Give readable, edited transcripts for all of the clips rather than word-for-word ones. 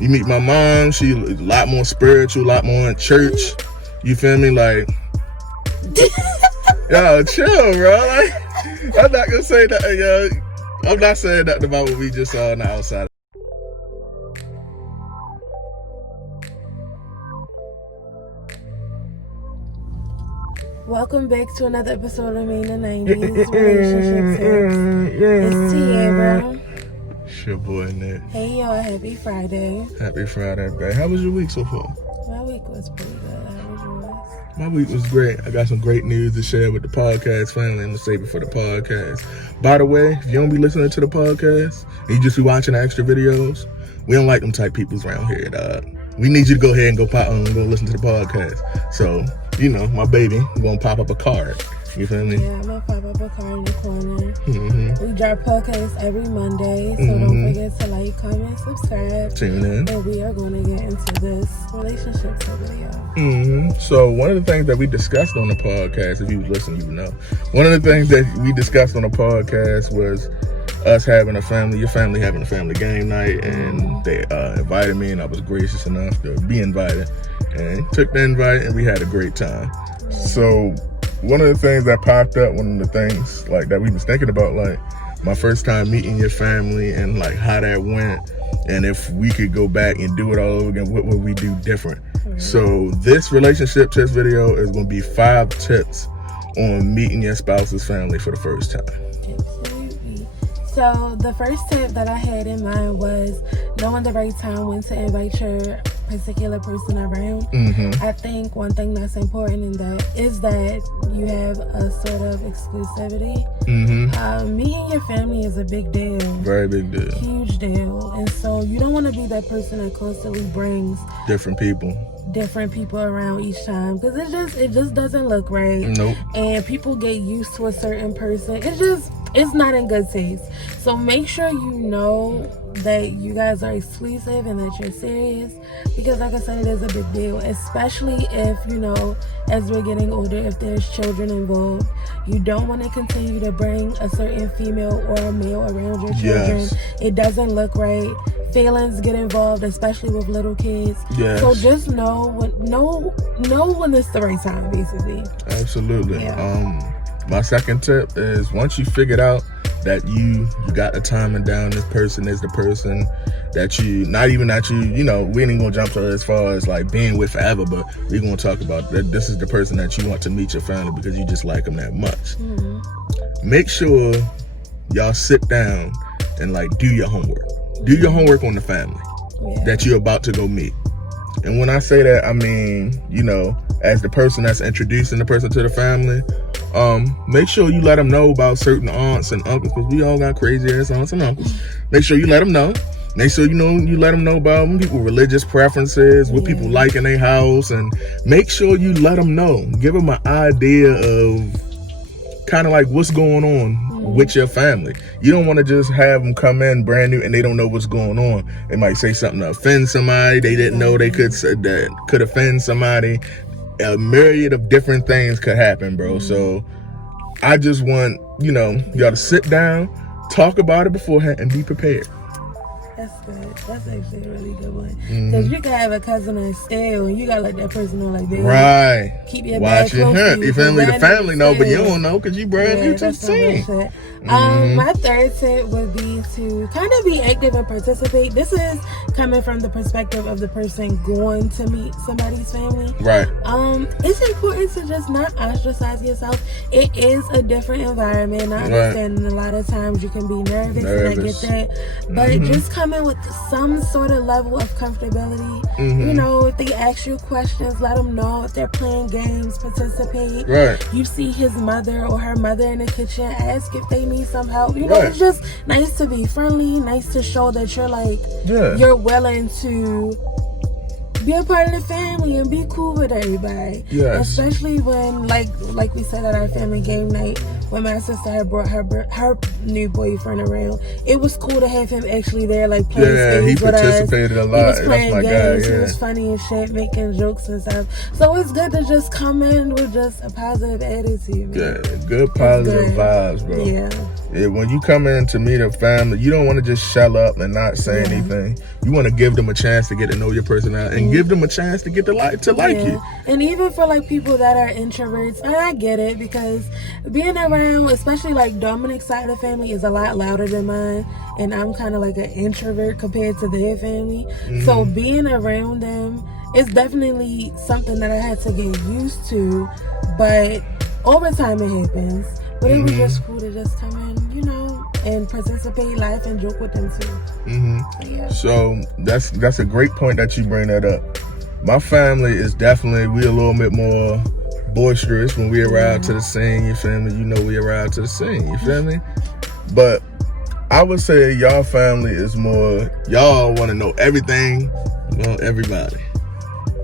You meet my mom, she a lot more spiritual, a lot more in church. You feel me? Like, yo, chill, bro. Like, I'm not gonna say that, yo. I'm not saying nothing about what we just saw on the outside. Welcome back to another episode of Me in the 90s Relationship Tips. It's Tia, bro. It's your boy, Nick. Hey, y'all. Happy Friday. Happy Friday, babe. How was your week so far? My week was pretty good. How was yours? My week was great. I got some great news to share with the podcast family. I'm going to save it for the podcast. By the way, if you don't be listening to the podcast and you just be watching the extra videos, we don't like them type peoples around here, dog. We need you to go ahead and go listen to the podcast. So, you know, my baby, I'm going to pop up a card. You feel me? Yeah, I'm going to pop up a card in the corner. Mm-hmm. We drop podcasts every Monday, so don't forget to like, comment, subscribe. Tune in. And we are going to get into this relationship tip video. So one of the things that we discussed on the podcast, if you listen, you know. One of the things that we discussed on the podcast was us having a family, your family having a family game night, and they invited me, and I was gracious enough to be invited, and took the invite, and we had a great time. So one of the things that popped up, one of the things like that we was thinking about, like my first time meeting your family and like how that went, and if we could go back and do it all over again, what would we do different? So this relationship tips video is going to be 5 tips on meeting your spouse's family for the first time. Absolutely. So the first tip that I had in mind was knowing the right time when to invite your particular person around. I think one thing that's important in that is that you have a sort of exclusivity. Meeting your family is a big deal. Very big deal. Huge deal. And so you don't want to be that person that constantly brings different people around each time, because it just doesn't look right. Nope. And people get used to a certain person. It's not in good taste. So make sure you know that you guys are exclusive and that you're serious, because like I said, it is a big deal, especially if, you know, as we're getting older, if there's children involved. You don't want to continue to bring a certain female or a male around your children. Yes. It doesn't look right. Feelings get involved, especially with little kids. Yes. So just know when it's the right time, basically. Absolutely. Yeah. My second tip is, once you figured out that you got the timing down, this person is the person that you, not even that you know, we ain't gonna jump to as far as like being with forever, but we're gonna talk about that this is the person that you want to meet your family because you just like them that much. Make sure y'all sit down and like do your homework. Do your homework on the family that you're about to go meet. And when I say that, I mean, you know, as the person that's introducing the person to the family, make sure you let them know about certain aunts and uncles, because we all got crazy ass aunts and uncles. Make sure you let them know. Make sure you let them know about people's religious preferences, what people like in their house, and make sure you let them know. Give them an idea of kind of like what's going on with your family. You don't want to just have them come in brand new and they don't know what's going on. They might say something to offend somebody they didn't know they could say, that could offend somebody. A myriad of different things could happen, bro. So I just want, you know, y'all to sit down, talk about it beforehand, and be prepared. That's good. That's actually a really good one. Because you can have a cousin that's stale, and you gotta let that person know, like, baby, right, keep your bag close to you. You feel me? The family know, but you don't know because you brand new to the scene. My third tip would be to kind of be active and participate. This is coming from the perspective of the person going to meet somebody's family. Right. It's important to just not ostracize yourself. It is a different environment. I understand a lot of times you can be nervous. And I get that. But just come in with some sort of level of comfortability. You know, if they ask you questions, let them know. If they're playing games, participate. Right. You see his mother or her mother in the kitchen, ask if they need some help. You know, it's just nice to be friendly, nice to show that you're like, you're willing to be a part of the family and be cool with everybody. Yes. Especially when, like we said at our family game night, when my sister had brought her new boyfriend around, it was cool to have him actually there, like playing spades with us. Yeah, he participated a lot. He was playing games. He was funny and shit, making jokes and stuff. So it's good to just come in with just a positive attitude, man. Yeah, good positive vibes, bro. Yeah. When you come in to meet a family, you don't want to just shell up and not say anything. You want to give them a chance to get to know your personality and give them a chance to get to like you. And even for like people that are introverts, I get it, because being around, especially like Dominic's side of the family, is a lot louder than mine, and I'm kind of like an introvert compared to their family. So being around them is definitely something that I had to get used to, but over time it happens. But it was just cool to just come in, you know, and participate, laugh, and joke with them too. So that's a great point that you bring that up. My family is definitely, we a little bit more boisterous when we arrive to the scene, you feel me? You know we arrive to the scene, you feel me? But I would say y'all family is more, y'all want to know everything, everybody.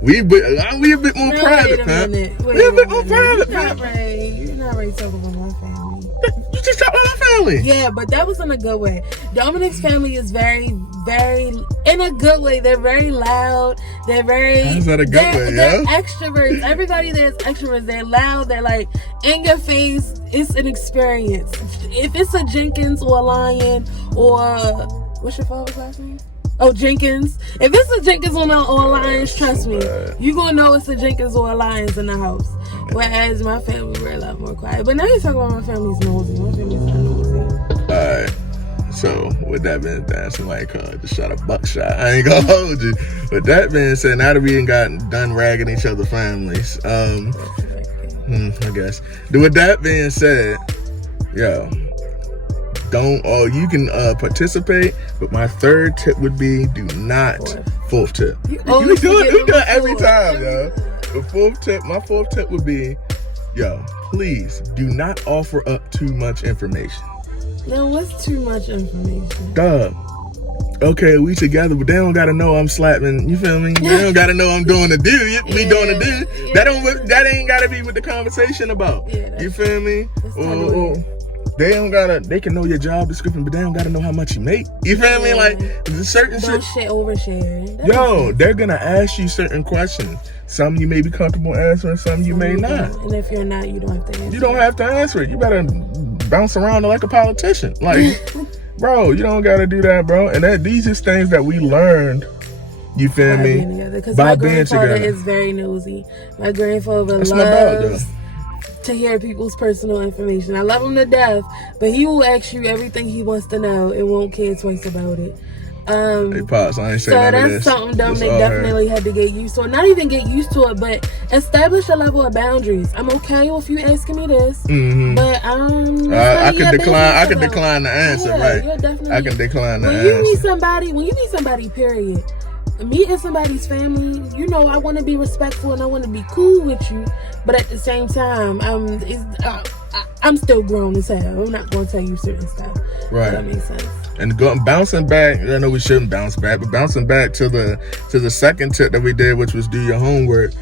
We a bit more private, man. We a bit more private, man. You're not right talking about my family. You just talking about my family. Yeah, but that was in a good way. Dominic's family is very, very, in a good way. They're very loud. They're very... How's that a good way, they're extroverts. Everybody there is extroverts. They're loud. They're like in your face. It's an experience. If it's a Jenkins or a Lion or... What's your father's last name? Oh, Jenkins. If it's a Jenkins or a Lions, trust me, you're going to know it's a Jenkins or a Lions in the house. Whereas my family, we're a lot more quiet. But now you're talking about my family's nosy. My family's not nosy. Alright. So, with that being said, somebody just shot a buckshot. I ain't going to hold you. With that being said, now that we ain't got done ragging each other's families, I guess. With that being said, yo, you can participate, but my third tip would be do not fourth tip. We do it every time, yo. My fourth tip would be, yo, please do not offer up too much information. Now, what's too much information? Dog. Okay, we together, but they don't gotta know I'm slapping. You feel me? They don't gotta know I'm doing the do. Me doing the do. That ain't gotta be what the conversation about. You feel me? They can know your job description, but they don't gotta know how much you make. You feel me? Like certain shit oversharing. Yo, they're gonna ask you certain questions. Some you may be comfortable answering, some you may not. And if you're not, you don't have to answer. You don't have to answer it. You better bounce around like a politician. Like, bro, you don't gotta do that, bro. And these are things that we learned. You feel me? Because my grandfather is very nosy. My grandfather loves to hear people's personal information. I love him to death, but he will ask you everything he wants to know and won't care twice about it. Hey, Pops, I ain't saying none of this. So that's something Dominic definitely had to get used to. Not even get used to it, but establish a level of boundaries. I'm okay with you asking me this, but I can decline the answer, right? I can decline the answer. When you meet somebody, period. Meeting somebody's family, you know, I want to be respectful and I want to be cool with you, but at the same time, I'm still grown as hell. I'm not going to tell you certain stuff. Right. That makes sense. And bouncing back, I know we shouldn't bounce back, but bouncing back to the second tip that we did, which was do your homework.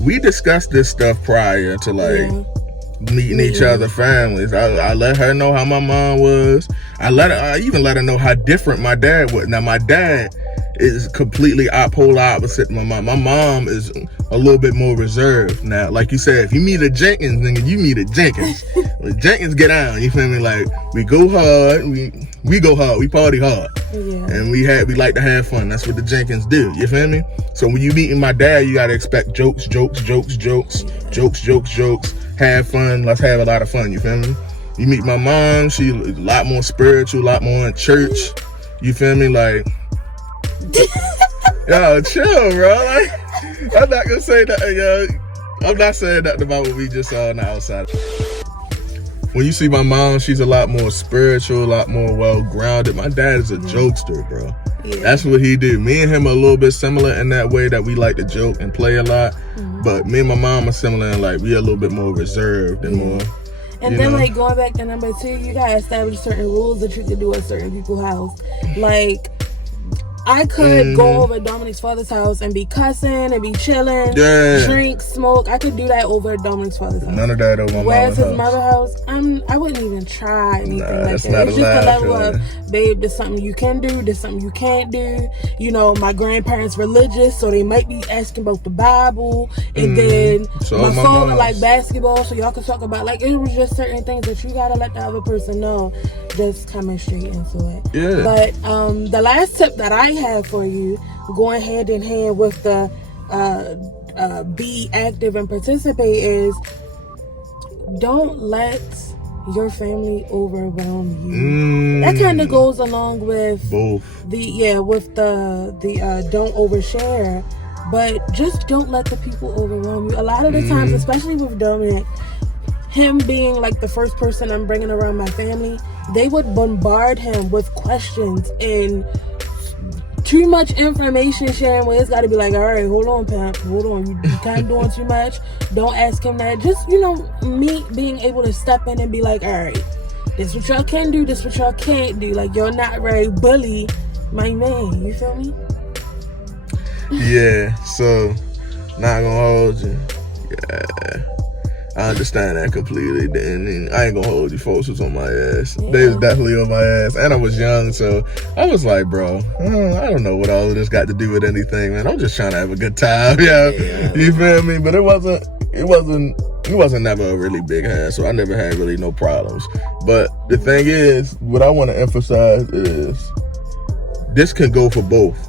We discussed this stuff prior to meeting each other families. I let her know how my mom was. I even let her know how different my dad was. Now my dad is completely polar opposite my mom. My mom is a little bit more reserved. Now, like you said, if you meet a Jenkins, nigga, you meet a Jenkins. When Jenkins get down, you feel me? Like, we go hard, we go hard, we party hard. And we like to have fun. That's what the Jenkins do, you feel me? So when you meeting my dad, you gotta expect jokes, have fun, let's have a lot of fun, you feel me? You meet my mom, she a lot more spiritual, a lot more in church, you feel me? Like, yo, chill, bro. Like, I'm not gonna say that, yo. I'm not saying nothing about what we just saw on the outside. When you see my mom, she's a lot more spiritual, a lot more well-grounded. My dad is a jokester, bro. That's what he do. Me and him are a little bit similar in that way that we like to joke and play a lot. But me and my mom are similar in like we are a little bit more reserved and more. And then like going back to number 2, you gotta establish certain rules that you can do at certain people's house. Like, I could go over at Dominic's father's house and be cussing and be chilling, drink, smoke. I could do that over at Dominic's father's house. None of that over my Whereas his mother's house, I wouldn't even try anything like that. It's just a level of, babe, there's something you can do, there's something you can't do. You know, my grandparents religious, so they might be asking about the Bible. And then my father like basketball, so y'all can talk about, like, it was just certain things that you gotta let the other person know just coming straight into it. Yeah. But the last tip that I have for you, going hand in hand with the be active and participate, is don't let your family overwhelm you. That kind of goes along with both. With the don't overshare, but just don't let the people overwhelm you. A lot of the times, especially with Dominic, him being like the first person I'm bringing around my family, they would bombard him with questions and too much information sharing, where it's got to be like, all right, hold on, Pimp, hold on, you kind of doing too much. Don't ask him that. Just, me being able to step in and be like, all right, this what y'all can do, this what y'all can't do. Like, you're not ready, bully my man. You feel me? Yeah, so not gonna hold you. Yeah, I understand that completely. And I ain't gonna hold you. Folks was on my ass. Yeah. They was definitely on my ass, and I was young, so I was like, bro, I don't know what all of this got to do with anything, man. I'm just trying to have a good time, yeah. You feel me? But it wasn't never a really big hassle. I never had really no problems. But the thing is, what I want to emphasize is this can go for both.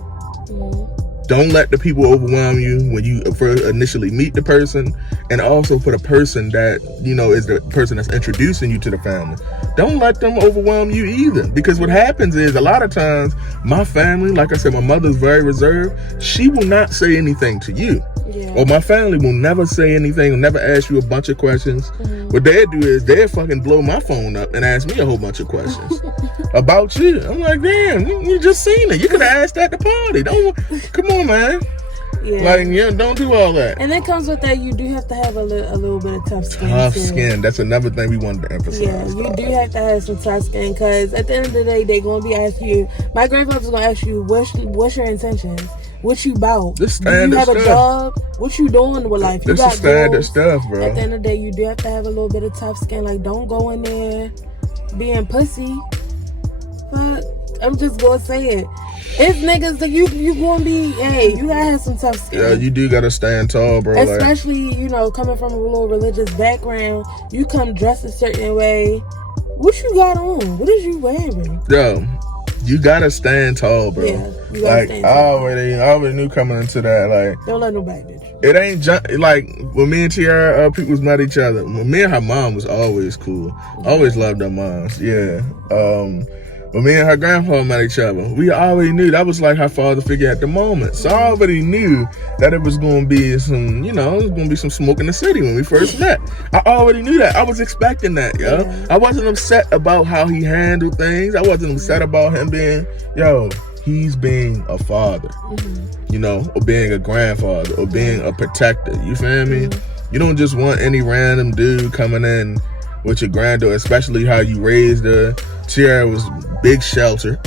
Don't let the people overwhelm you when you first initially meet the person, and also for the person that, is the person that's introducing you to the family. Don't let them overwhelm you either, because what happens is a lot of times my family, like I said, my mother's very reserved. She will not say anything to you. Yeah. Or my family will never say anything, will never ask you a bunch of questions. What they'll do is they'll fucking blow my phone up and ask me a whole bunch of questions about you. I'm like, damn, you just seen it. You could have asked at the party. Come on, man. Yeah. Don't do all that. And it comes with that, you do have to have a little bit of tough skin. Tough skin. That's another thing we wanted to emphasize. Yeah, you do have to have some tough skin, because at the end of the day, they're going to be asking you, my grandfather's going to ask you, what's your intentions? What you about? Do you have a job? What you doing with life? You got standard stuff, bro. At the end of the day, you do have to have a little bit of tough skin. Like, don't go in there being pussy. But I'm just gonna say it. It's niggas that you gonna be. Hey, you gotta have some tough skin. Yeah, you do gotta stand tall, bro. Especially coming from a little religious background. You come dressed a certain way. What you got on? What is you wearing? Yo. You gotta stand tall, bro. Yeah, you gotta stand tall. I already knew coming into that, like, don't let nobody bitch. It ain't like when me and Tiara people met each other. When me and her mom was always cool. Always loved her moms. Yeah. When me and her grandpa met each other, we already knew that was like her father figure at the moment. So I already knew that it was going to be some, it was going to be some smoke in the city when we first met. I already knew that. I was expecting that, yo. Yeah. I wasn't upset about how he handled things. I wasn't upset about him being, he's being a father, or being a grandfather, or being a protector. You feel me? You don't just want any random dude coming in with your granddaughter, especially how you raised her. Tiara was big shelter.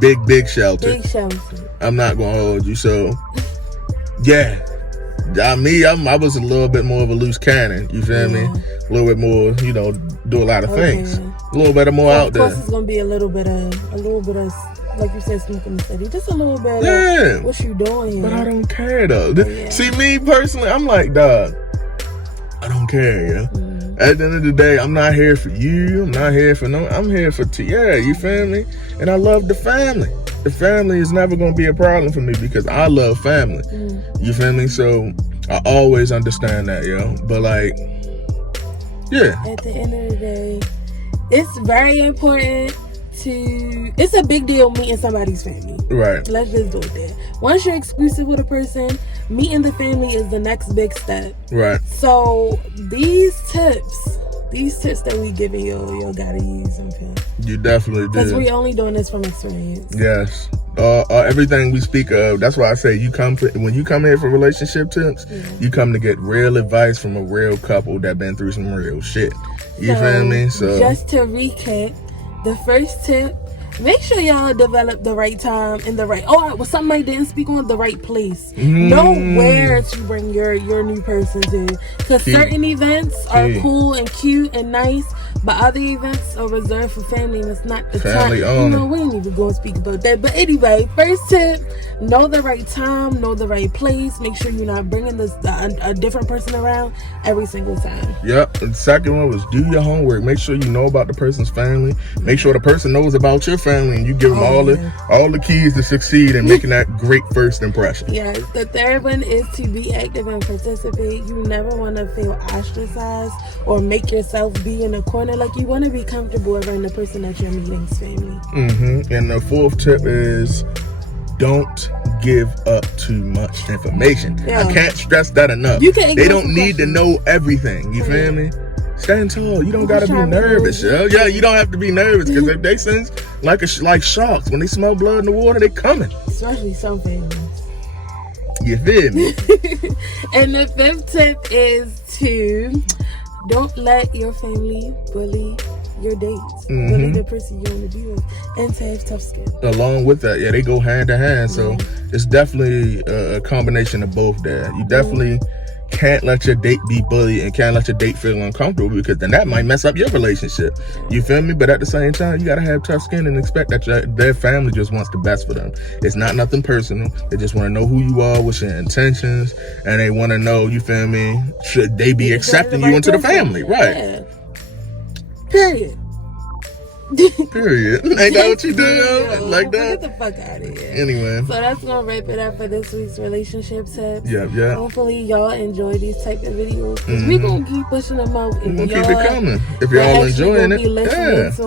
Big shelter. Big shelter. I'm not going to hold you. So, yeah. I was a little bit more of a loose cannon. You feel me? A little bit more, do a lot of things. A little bit more out there. Of course, it's going to be a little bit of, like you said, smoke in the city. Just a little bit of what you doing here. But I don't care, though. See, me personally, I'm like, dog, I don't care, At the end of the day, I'm not here for you. I'm not here for I'm here for Tiara, you feel me? And I love the family. The family is never going to be a problem for me because I love family. You feel me? So I always understand that, But like, yeah. At the end of the day, it's very important it's a big deal meeting somebody's family. Right. Let's just do it there. Once you're exclusive with a person, meeting the family is the next big step. Right. So these tips that we giving you gotta use them. You definitely do. Because we only doing this from experience. Yes. Everything we speak of, that's why I say when you come here for relationship tips, you come to get real advice from a real couple that been through some real shit. You feel me? So just to recap, the first tip, make sure y'all develop the right time and something I didn't speak on, the right place. Know where to bring your new person to. Because certain events are cool and cute and nice, But other events are reserved for family, and it's not the family time. only. We ain't even going to speak about that. But anyway, first tip: know the right time, know the right place. Make sure you're not bringing a different person around every single time. Yep. And the second one was do your homework. Make sure you know about the person's family. Make sure the person knows about your family, and you give them all the keys to succeed in making that great first impression. Yes. The third one is to be active and participate. You never want to feel ostracized or make yourself be in a corner. Like, you want to be comfortable around the person that you're meeting's family. And the fourth tip is don't give up too much information. Yeah. I can't stress that enough. They don't need to know everything. You feel me? Stand tall. You don't gotta be nervous, yo. Yeah, you don't have to be nervous, because if they sense like sharks, when they smell blood in the water, they coming. Especially some families. You feel me? And the fifth tip is to don't let your family bully your dates. Bully the person you want to be with, and to have tough skin. Along with that, they go hand in hand. So it's definitely a combination of both there. You definitely can't let your date be bullied and can't let your date feel uncomfortable, because then that might mess up your relationship. You feel me? But at the same time, you gotta have tough skin and expect that their family just wants the best for them. It's not nothing personal. They just want to know who you are, what's your intentions, and they want to know, you feel me, should they be accepting you into the family, right? Yeah. Period. Period. Ain't that what you do? Like that? Get the fuck out of here. Anyway. So that's gonna wrap it up for this week's relationship tips. Yeah. Hopefully y'all enjoy these type of videos, because we gonna keep pushing them out. We'll keep it coming. If y'all enjoying it, let us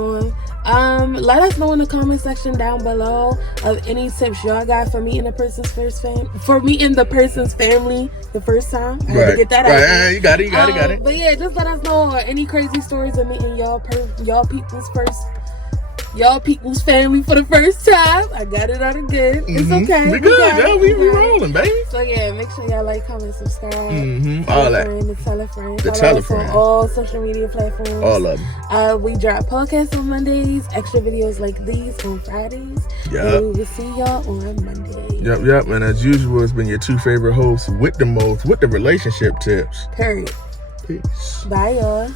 know in the comment section down below of any tips y'all got for meeting the person's family the first time. I had to get that out. You got it. But yeah, just let us know any crazy stories of meeting y'all people's family for the first time. I got it out again. It's okay. We good. We rolling, baby. So yeah, make sure y'all like, comment, subscribe. All that. Tell a friend. Tell a friend. On all social media platforms. All of them. We drop podcasts on Mondays, extra videos like these on Fridays. And we will see y'all on Monday. Yep. And as usual, it's been your two favorite hosts with the relationship tips. Period. Peace. Bye, y'all.